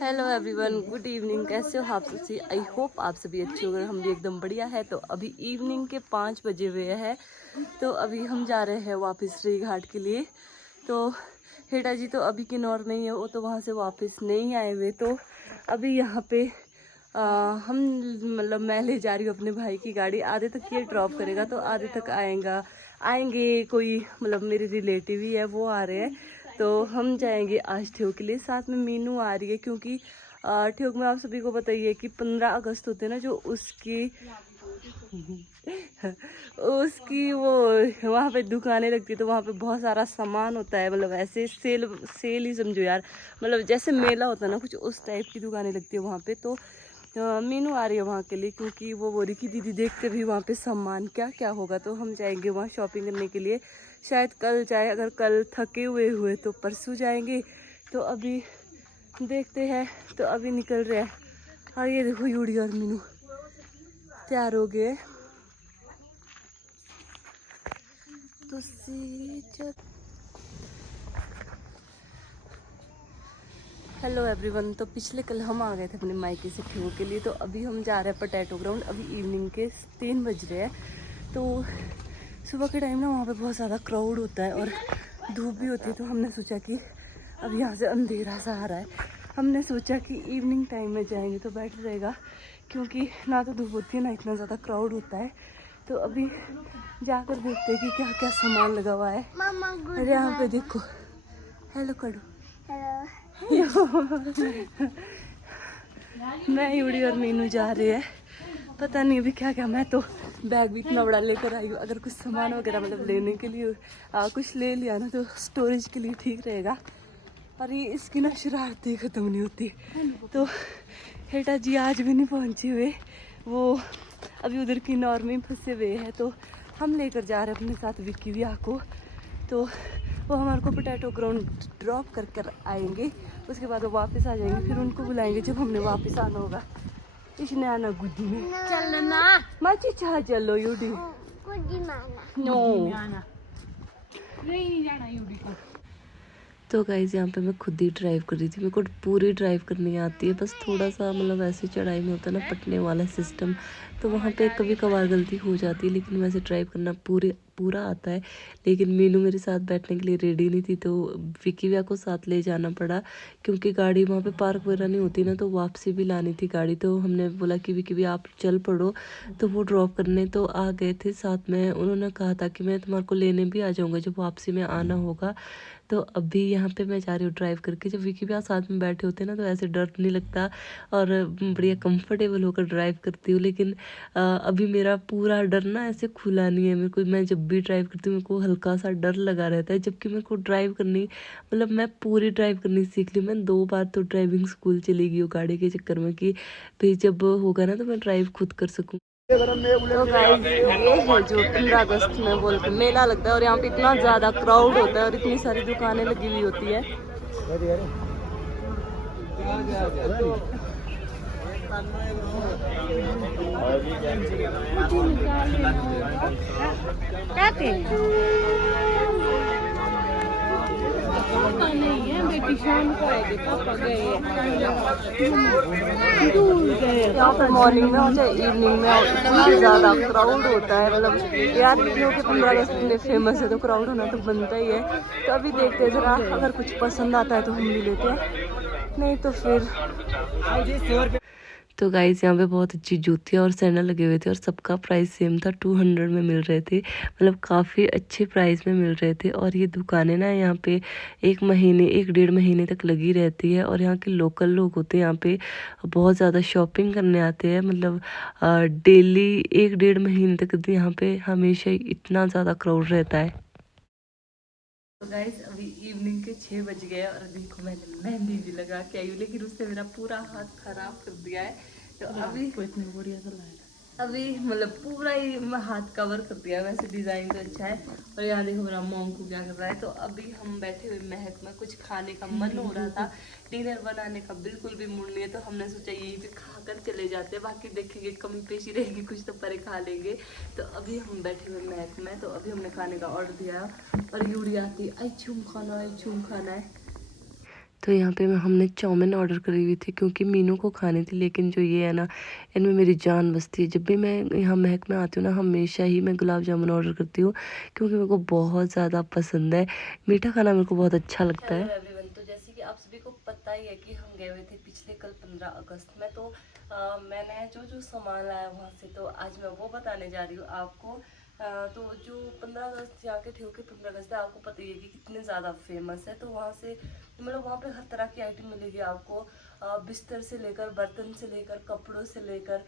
Hello everyone, good evening. कैसे हो आप सभी? आई होप आप सभी अच्छे होंगे। हम भी एकदम बढ़िया है। तो अभी इवनिंग के 5 बजे हुए हैं। तो अभी हम जा रहे हैं वापस श्री घाट के लिए। तो हेटा जी तो अभी किन्नौर नहीं है, वो तो वहाँ से वापस नहीं आए हुए। तो अभी यहाँ पे हम मतलब मैं ले जा रही हूँ अपने भाई की गाड़ी। आधे तक ये ड्रॉप करेगा तो आधे तक आएंगे कोई मतलब मेरे रिलेटिव ही है, वो आ रहे हैं। तो हम जाएंगे आज ठेव के लिए। साथ में मीनू आ रही है क्योंकि ठेव में आप सभी को बताइए कि 15 अगस्त होते हैं ना, जो उसकी उसकी वो वहाँ पे दुकानें लगती है। तो वहाँ पे बहुत सारा सामान होता है, मतलब ऐसे सेल ही समझो यार, मतलब जैसे मेला होता है ना, कुछ उस टाइप की दुकानें लगती है वहाँ पे। तो मीनू आ रही है वहाँ के लिए क्योंकि वो बोली कि दीदी देखते भी वहाँ पे सामान क्या क्या होगा। तो हम जाएंगे वहाँ शॉपिंग करने के लिए। शायद कल जाए, अगर कल थके हुए तो परसों जाएंगे। तो अभी देखते हैं। तो अभी निकल रहे हैं। और ये देखो यूडी और मीनू तैयार हो गए। तो हेलो एवरीवन, तो पिछले कल हम आ गए थे अपने मायके से ठेव के लिए। तो अभी हम जा रहे हैं पोटैटो ग्राउंड। अभी इवनिंग के 3 बज रहे हैं। तो सुबह के टाइम ना वहाँ पे बहुत ज़्यादा क्राउड होता है और धूप भी होती है। तो हमने सोचा कि अब यहाँ से अंधेरा सा आ रहा है, हमने सोचा कि इवनिंग टाइम में जाएंगे तो बेटर रहेगा, क्योंकि ना तो धूप होती है ना इतना ज़्यादा क्राउड होता है। तो अभी जाकर देखते हैं कि क्या क्या सामान लगा हुआ है। अरे यहाँ पे देखो, हेलो करो। मैं यूडी और मीनू जा रहे हैं, पता नहीं अभी क्या क्या। मैं तो बैग भी इतना बड़ा लेकर आई हूँ। अगर कुछ सामान वगैरह मतलब लेने के लिए कुछ ले लिया ना तो स्टोरेज के लिए ठीक रहेगा। और ये इसकी ना शरारतें ख़त्म नहीं होती। तो हेटा जी आज भी नहीं पहुँचे हुए, वो अभी उधर किन्नौर में फंसे हुए हैं। तो हम लेकर जा रहे हैं अपने साथ विक्की विया को। तो वो हमारे को पोटैटो ग्राउंड ड्रॉप कर आएंगे। उसके बाद वो वापस आ जाएंगे। फिर उनको बुलाएंगे जब हमने वापस आना होगा। इसने आना गुड्डी में चलना माची चाह चलो यूडी नो नहीं जाना यूडी को। तो गाइस यहाँ पे मैं खुद ही ड्राइव कर रही थी। मेरे को पूरी ड्राइव करनी आती है, बस थोड़ा सा मतलब ऐसे चढ़ाई में होता है ना पटने वाला सिस्टम, तो वहाँ पे कभी कभार गलती हो जाती है। लेकिन वैसे ड्राइव करना पूरा आता है। लेकिन मीनू मेरे साथ बैठने के लिए रेडी नहीं थी, तो विकी भैया को साथ ले जाना पड़ा क्योंकि गाड़ी वहाँ पे पार्क वगैरह नहीं होती ना, तो वापसी भी लानी थी गाड़ी। तो हमने बोला कि विकी भैया आप चल पड़ो। तो वो ड्रॉप करने तो आ गए थे साथ में। उन्होंने कहा था कि मैं तुम्हारे को लेने भी आ जाऊँगा जब वापसी में आना होगा। तो अभी यहाँ पे मैं जा रही हूँ ड्राइव करके। जब विकी भैया साथ में बैठे होते हैं ना तो ऐसे डर नहीं लगता और बढ़िया कंफर्टेबल होकर ड्राइव करती हूँ। लेकिन अभी मेरा पूरा डर ना ऐसे खुला नहीं है। मेरे को, मैं जब भी ड्राइव करती हूँ मेरे को हल्का सा डर लगा रहता है, जबकि मेरे को ड्राइव करनी मतलब मैं पूरी ड्राइव करनी सीख ली। मैं 2 बार तो ड्राइविंग स्कूल चली गई हूँ गाड़ी के चक्कर में कि भाई जब होगा ना तो मैं ड्राइव खुद कर सकूँ। तो गाइस ये है जो 15 अगस्त में बोल के मेला लगता है और यहाँ पे इतना ज़्यादा क्राउड होता है और इतनी सारी दुकानें लगी हुई होती है। नहीं है बेटी, शाम को आएगी, पापा गए यहाँ पे मॉर्निंग में हो चाहे इवनिंग में हो, इतना ज़्यादा क्राउड होता है। मतलब यार क्योंकि 15 अगस्त इतने फेमस है तो क्राउड होना तो बनता ही है। तो अभी देखते हैं ज़रा, अगर कुछ पसंद आता है तो हम भी लेते हैं, नहीं तो फिर। तो गाइस यहाँ पे बहुत अच्छी जूतियाँ और सैंडल लगे हुए थे और सबका प्राइस सेम था, 200 में मिल रहे थे। मतलब काफ़ी अच्छे प्राइस में मिल रहे थे। और ये दुकानें ना यहाँ पे 1-1.5 महीने तक लगी रहती है और यहाँ के लोकल लोग होते हैं यहाँ पे बहुत ज़्यादा शॉपिंग करने आते हैं। मतलब डेली 1-1.5 महीने तक यहाँ पे हमेशा ही इतना ज़्यादा क्राउड रहता है। तो गाइस अभी इवनिंग के 6 बज गए और देखो मैंने मेहंदी भी लगा के आई हूँ, लेकिन उससे मेरा पूरा हाथ खराब कर दिया है। तो अभी इतनी बढ़िया तो लाया अभी मतलब पूरा ही हाथ कवर कर दिया। वैसे डिज़ाइन तो अच्छा है। और यहाँ देखो मेरा मॉम को क्या कर रहा है। तो अभी हम बैठे हुए महक में, कुछ खाने का मन हो रहा था, डिनर बनाने का बिल्कुल भी मूड नहीं है। तो हमने सोचा यहीं पे खाकर चले जाते हैं, बाकी देखेंगे कमी पेशी रहेगी कुछ तो परे खा लेंगे। तो अभी हम बैठे हुए महक में, तो अभी हमने खाने का ऑर्डर दिया और यूड़ी आती आई छूम खाना है, छूम खाना है। तो यहाँ पे हमने चाउमीन ऑर्डर करी हुई थी क्योंकि मीनू को खानी थी, लेकिन जो ये है ना, इनमें मेरी जान बसती है। जब भी मैं यहाँ महक में आती हूँ ना, हमेशा ही मैं गुलाब जामुन ऑर्डर करती हूँ क्योंकि मेरे को बहुत ज़्यादा पसंद है। मीठा खाना मेरे को बहुत अच्छा लगता है। एवरीवन, तो जैसे कि आप सभी को पता ही है कि हम गए हुए थे पिछले कल 15 अगस्त में, तो मैंने जो सामान लाया वहाँ से, तो आज मैं वो बताने जा रही हूँ आपको। तो जो 15 अगस्त यहाँ के ठेके 15 अगस्त है, आपको पता ही है कि कितने ज़्यादा फेमस है। तो वहाँ से मतलब वहाँ पे हर तरह की आइटम मिलेगी आपको, बिस्तर से लेकर, बर्तन से लेकर, कपड़ों से लेकर,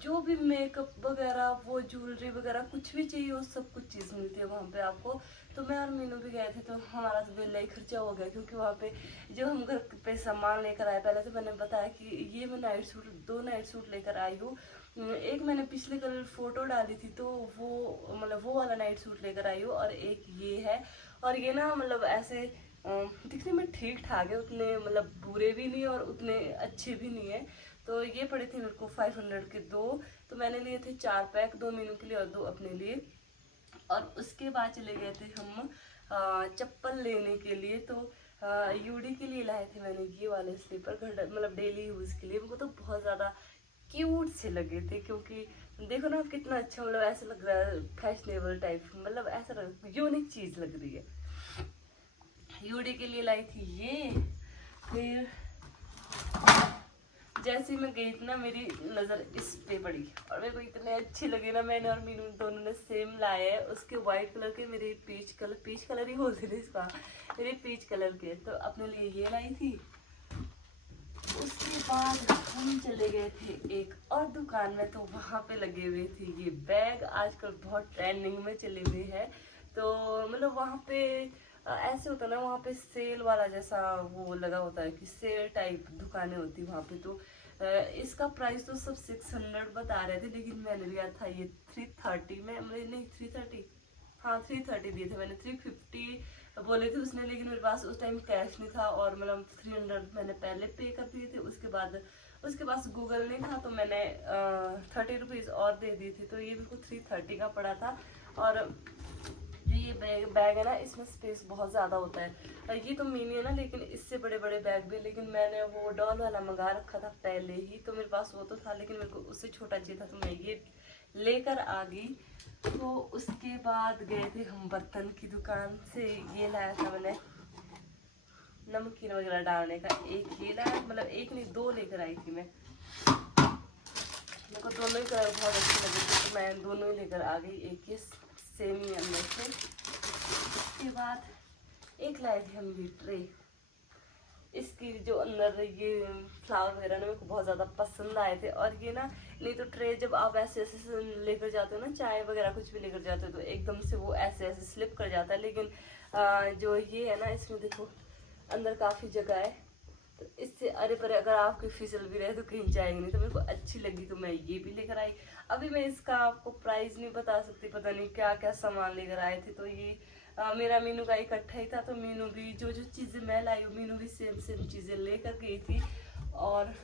जो भी मेकअप वगैरह, वो ज्वेलरी वगैरह, कुछ भी चाहिए वो सब कुछ चीज़ मिलती है वहाँ पे आपको। तो मैं और मीनू भी गए थे, तो हमारा तो बिल ही खर्चा हो गया क्योंकि वहाँ पे जो हम घर पे सामान लेकर आए, पहले तो मैंने बताया कि ये मैं नाइट सूट, 2 नाइट सूट लेकर आई हूँ। एक मैंने पिछले कल फोटो डाली थी, तो वो मतलब वो वाला नाइट सूट लेकर आई हूँ, और एक ये है। और ये ना मतलब ऐसे दिखने में ठीक ठाक है, उतने मतलब बुरे भी नहीं और उतने अच्छे भी नहीं है। तो ये पड़े थे मेरे को 500 के 2। तो मैंने लिए थे 4 पैक, 2 मीनू के लिए और 2 अपने लिए। और उसके बाद चले गए थे हम चप्पल लेने के लिए। तो यूडी के लिए लाए थे मैंने ये वाले स्लीपर, घर मतलब डेली यूज़ के लिए। मेरे को तो बहुत ज़्यादा क्यूट से लगे थे क्योंकि देखो ना कितना अच्छा, मतलब ऐसा लग रहा है फैशनेबल टाइप, मतलब ऐसा लग यूनिक चीज़ लग रही है। यूडी के लिए लाई थी ये। फिर जैसे ही मैं गई थी ना, मेरी नज़र इस पे पड़ी और मेरे को इतने अच्छे लगे ना, मैंने और मीनू दोनों ने सेम लाए हैं। उसके वाइट कलर के, मेरे पीच कलर ही बोलते थे इसका, मेरे पीच कलर के। तो अपने लिए ये लाई थी। उसके बाद हम चले गए थे एक और दुकान में, तो वहाँ पे लगे हुए थे ये बैग, आजकल बहुत ट्रेंडिंग में चले हुए हैं। तो मतलब वहाँ पे ऐसे होता है ना, वहाँ पे सेल वाला जैसा वो लगा होता है कि सेल टाइप दुकानें होती वहाँ पे। तो इसका प्राइस तो सब 600 बता रहे थे, लेकिन मैंने लिया था ये 330 में, मतलब नहीं 330, हाँ 330 दिए थे मैंने। 350 बोले थे उसने, लेकिन मेरे पास उस टाइम कैश नहीं था, और मतलब 300 मैंने पहले पे कर दिए थे। उसके पास गूगल नहीं था, तो मैंने 30 रुपीज़ और दे दिए थे। तो ये मेरे को 330 का पड़ा था। और जो ये बैग है ना, इसमें स्पेस बहुत ज़्यादा होता है। ये तो मिनी है ना, लेकिन इससे बड़े बड़े बैग भी, लेकिन मैंने वो डॉल वाला मंगा रखा था पहले ही, तो मेरे पास वो तो था, लेकिन मेरे को उससे छोटा चाहिए था, तो मैं ये लेकर आ गई। तो उसके बाद गए थे हम बर्तन की दुकान से, ये लाया था मैंने नमकीन वगैरह डालने का। एक ये लाया, मतलब एक नहीं 2 लेकर आई थी मैं। मेरे को दोनों ही कलर बहुत अच्छे लगे थे, तो मैं दोनों ही लेकर आ गई, एक ये सेम ही अंदर से। उसके बाद एक लाए थे हम ये ट्रे, इसकी जो अंदर ये फ्लावर वगैरह ना मेरे को बहुत ज़्यादा पसंद आए थे। और ये ना, नहीं तो ट्रे जब आप ऐसे ऐसे लेकर जाते हो ना, चाय वगैरह कुछ भी लेकर जाते हो, तो एकदम से वो ऐसे ऐसे स्लिप कर जाता है। लेकिन जो ये है ना, इसमें देखो अंदर काफ़ी जगह है, तो इससे अरे परे अगर आपकी फिसल भी रहे तो कहीं जाएगी नहीं। तो मेरे को अच्छी लगी, तो मैं ये भी लेकर आई। अभी मैं इसका आपको प्राइस नहीं बता सकती, पता नहीं क्या क्या सामान लेकर आए थे। तो ये मेरा मीनू का इकट्ठा ही था, तो मीनू भी जो चीज़ें मैं लाई हूँ, मीनू भी सेम सेम चीज़ें लेकर गई थी। और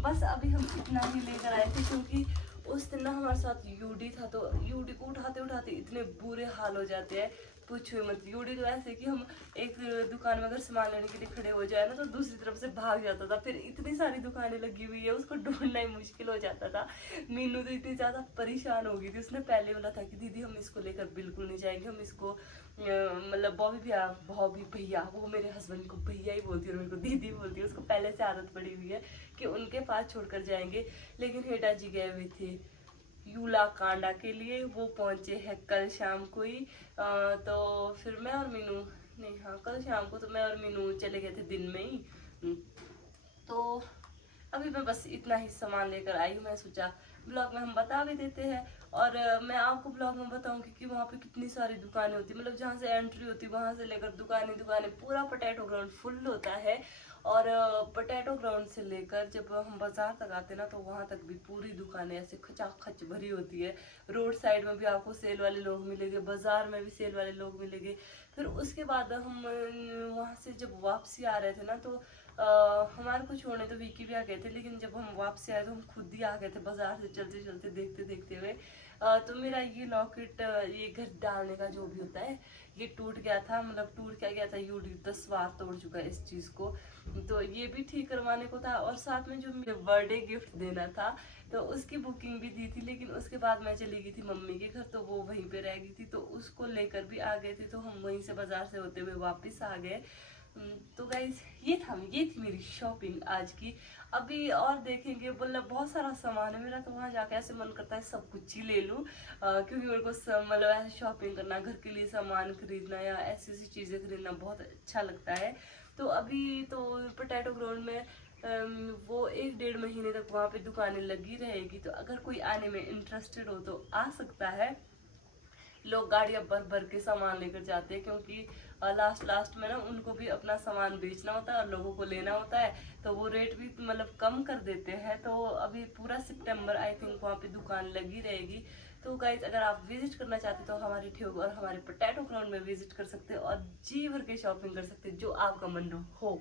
बस अभी हम इतना ही लेकर आए थे क्योंकि उस दिन ना हमारे साथ यूडी था, तो यूडी को उठाते उठाते इतने बुरे हाल हो जाते हैं, पूछो मत। यूडी तो ऐसे कि हम एक दुकान में अगर सामान लेने के लिए खड़े हो जाए ना, तो दूसरी तरफ से भाग जाता था। फिर इतनी सारी दुकानें लगी हुई है, उसको ढूंढना ही मुश्किल हो जाता था। मीनू तो इतनी ज़्यादा परेशान हो गई थी, उसने पहले बोला था कि दीदी हम इसको लेकर बिल्कुल नहीं जाएंगे, हम इसको मतलब बॉबी भैया, वो मेरे हस्बैंड को भैया ही बोलती है और मेरे को दीदी बोलती है। उसको पहले से आदत पड़ी हुई है कि उनके पास छोड़कर जाएंगे। लेकिन हेटा जी गए हुए थे यूला कांडा के लिए, वो पहुंचे हैं कल शाम को ही। तो फिर मैं और मीनू, नहीं हाँ कल शाम को, तो मैं और मीनू चले गए थे दिन में ही। तो अभी मैं बस इतना ही सामान लेकर आई हूँ। मैं सोचा ब्लॉग में हम बता भी देते हैं, और मैं आपको ब्लॉग में बताऊंगी कि वहाँ पे कितनी सारी दुकानें होती, मतलब जहाँ से एंट्री होती है वहाँ से लेकर दुकानें दुकानें पूरा पोटैटो ग्राउंड फुल होता है। और पोटैटो ग्राउंड से लेकर जब हम बाजार तक आते ना, तो वहाँ तक भी पूरी दुकानें ऐसे खचाखच भरी होती है। रोड साइड में भी आपको सेल वाले लोग मिलेंगे, बाजार में भी सेल वाले लोग मिलेंगे। फिर उसके बाद हम वहाँ से जब वापसी आ रहे थे ना, तो हमारे कुछ होने तो विकी भी आ गए थे, लेकिन जब हम वापस आए तो हम खुद ही आ गए थे बाजार से चलते चलते देखते देखते हुए। तो मेरा ये लॉकेट ये घर डालने का जो भी होता है ये टूट गया था, मतलब टूट क्या गया था, यूट्यूब 10 बार तोड़ चुका है इस चीज को। तो ये भी ठीक करवाने को था, और साथ में जो मुझे बर्थडे गिफ्ट देना था तो उसकी बुकिंग भी दी थी, लेकिन उसके बाद मैं चली गई थी मम्मी के घर, तो वो वहीं पे रह गई थी, तो उसको लेकर भी आ गए थे, तो हम वहीं से बाजार से होते हुए वापस आ गए। तो गाइज ये थी मेरी शॉपिंग आज की। अभी और देखेंगे, मतलब बहुत सारा सामान है मेरा, तो वहां जाके ऐसे मन करता है सब कुछ ही ले लूं, क्योंकि मेरे को मतलब ऐसे शॉपिंग करना, घर के लिए सामान खरीदना या ऐसी ऐसी चीजें खरीदना बहुत अच्छा लगता है। तो अभी तो पोटैटो ग्राउंड में वो 1-1.5 महीने तक वहाँ पे दुकानें लगी रहेगी, तो अगर कोई आने में इंटरेस्टेड हो तो आ सकता है। लोग गाड़ियां भर भर के सामान लेकर जाते हैं, क्योंकि लास्ट में ना उनको भी अपना सामान बेचना होता है और लोगों को लेना होता है, तो वो रेट भी मतलब कम कर देते हैं। तो अभी पूरा सितंबर आई थिंक वहाँ पे दुकान लगी रहेगी। तो गाइज अगर आप विजिट करना चाहते हो तो हमारे ठेग और हमारे पोटैटो ग्राउंड में विजिट कर सकते हो और जी भर के शॉपिंग कर सकते हो जो आपका मन हो।